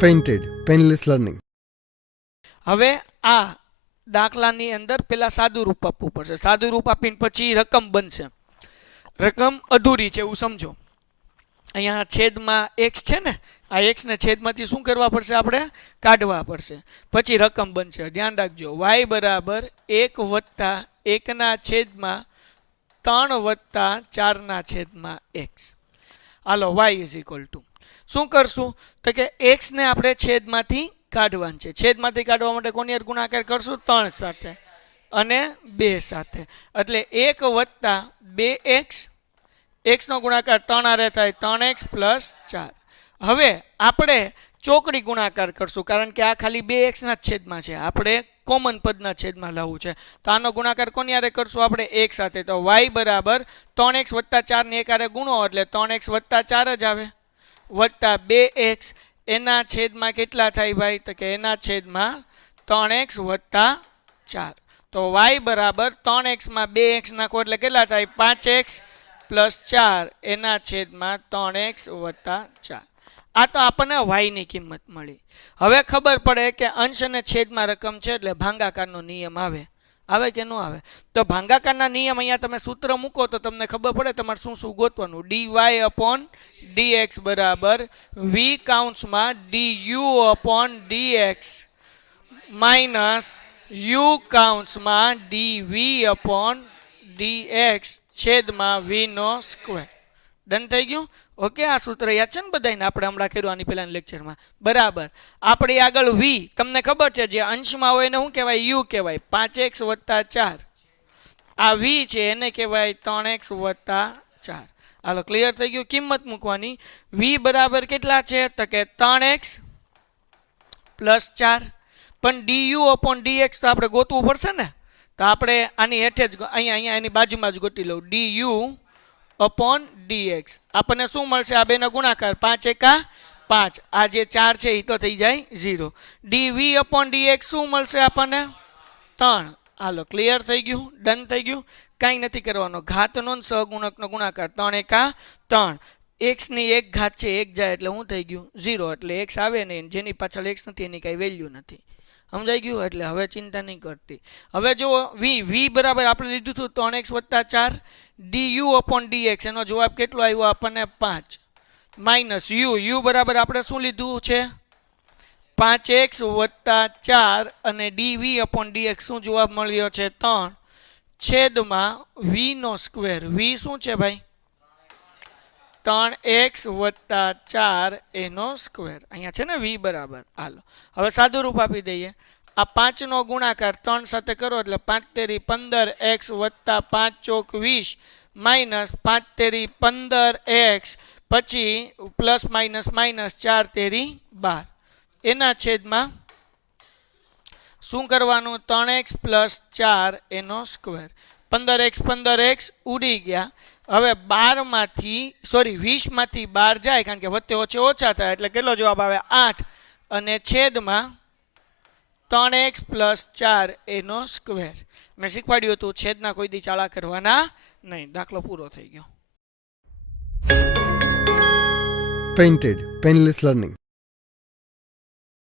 Painted, painless learning. હવે આ દાખલાની અંદર પેલા સાદું રૂપ આપવું પડશે. સાદું રૂપ આપીને પછી રકમ બનશે. રકમ અધૂરી છે એવું સમજો. અહીંયા છેદમાં x છે ને, આ x ને છેદમાંથી શું કરવા પડશે? આપણે કાઢવા પડશે. પછી રકમ બનશે. ધ્યાન રાખજો, y બરાબર 1 વત્તા 1 ના છેદમાં 3 વત્તા 4 ના છેદમાં x. Hello, y is equal to શું કરશું? તો કે x ને આપણે છેદમાંથી કાઢવાનું છે. છેદમાંથી કાઢવા માટે કોની હારે ગુણાકાર કરશું? 3 સાથે અને 2 સાથે. એટલે 1 વત્તા 2x, x નો ગુણાકાર 3 હારે થાય 3x પ્લસ 4. હવે આપણે ચોકડી ગુણાકાર કરશું, કારણ કે આ ખાલી 2x ના છેદમાં છે. આપણે કોમન પદના છેદમાં લાવવું છે. તો આનો ગુણાકાર કોની હારે કરશું? આપણે 1 સાથે. તો y બરાબર 3x વત્તા 4 ને 1 હારે ગુણો એટલે 3x વત્તા 4 જ આવે, વત્તા 2x. એના છેદમાં કેટલા થાય ભાઈ? તો કે એના છેદમાં 3x વત્તા 4. તો y બરાબર 3x માં 2x નાખો એટલે કેટલા થાય? 5x પ્લસ 4 એના છેદમાં 3x વત્તા 4. આ તો આપણને y ની કિંમત મળી. હવે ખબર પડે કે અંશ અને છેદમાં રકમ છે એટલે ભાગાકારનો નિયમ આવે. આવે કે ન આવે? તો ભાગાકારના નિયમ અહીંયા તમે સૂત્ર મૂકો તો તમને ખબર પડે તમારે શું શું ગોતવાનું. dy અપોન dx બરાબર v કાઉન્સમાં du upon dx minus u કાઉન્સમાં dv upon dx છેદમાં v નો સ્ક્વેર. ડન થઈ ગયું? ઓકે, આ સૂત્ર યાદ છે ને બધાને? આપણે હમણાં કર્યું આની પહેલાના લેક્ચરમાં. બરાબર. આપણી આગળ v તમને ખબર છે, જે અંશમાં હોય એને શું કહેવાય? u કહેવાય. 5x વત્તા 4 આ v છે, એને કહેવાય 3x વત્તા 4. હાલો, ક્લિયર થઈ ગયું? કિંમત મૂકવાની. v બરાબર કેટલા છે? તો કે 3x પ્લસ 4. પણ du અપોન dx તો આપણે ગોતવું પડશે ને. તો આપણે આની હેઠે જ અહીંયા એની બાજુમાં જ ગોતી લઉં. du અપોન dx આપણને શું મળશે? આ બેનો ગુણાકાર 5 એકા 5. આ જે 4 છે એ તો થઈ જાય 0. dv અપોન dx શું મળશે આપણને? 3. હાલો, ક્લિયર થઈ ગયું? ડન થઈ ગયું? કાંઈ નથી કરવાનો. ઘાતનો સહગુણકનો ગુણાકાર 3 એકા 3. x ની 1 ઘાત છે, 1 જાય એટલે શું થઈ ગયું? 0. એટલે x આવે નહીં, જેની પાછળ x નથી એની કાંઈ વેલ્યુ નથી. સમજાઈ ગયું? એટલે હવે ચિંતા નહીં કરતી. હવે જો v બરાબર આપણે લીધું હતું 3x વત્તા 4. du અપોન dx એનો જવાબ કેટલો આવ્યો આપણને? 5. માઇનસ u બરાબર આપણે શું લીધું છે? 5x વત્તા 4 અને dv અપોન dx શું જવાબ મળ્યો છે? 3 છેદમાં v નો સ્ક્વેર. v શું છે ભાઈ? 3x વત્તા 4 એનો સ્ક્વેર. અહીંયા છે ને v બરાબર. હાલો, હવે સાદું રૂપ આપી દઈએ. આ 5 નો ગુણાકાર 3 સાથે કરો એટલે 5 તેરી 15x વત્તા 5 ચોક 20 માઇનસ 5 તેરી 15x પછી પ્લસ માઇનસ માઇનસ 4 તેરી 12 એના છેદમાં શું કરવાનું? 3x પ્લસ 4 એનો સ્ક્વેર. 15x ઉડી ગયા. હવે 12 માંથી 20 માંથી 12 જાય, કારણ કે વચ્ચે ઓછે ઓછા થાય એટલે કેટલો જવાબ આવે? 8. અને છેદમાં 3x પ્લસ 4 એનો સ્ક્વેર. મેં શીખવાડ્યું હતું છેદના કોઈ દી ચાળા કરવાના નહીં. દાખલો પૂરો થઈ ગયો. Painted, painless learning.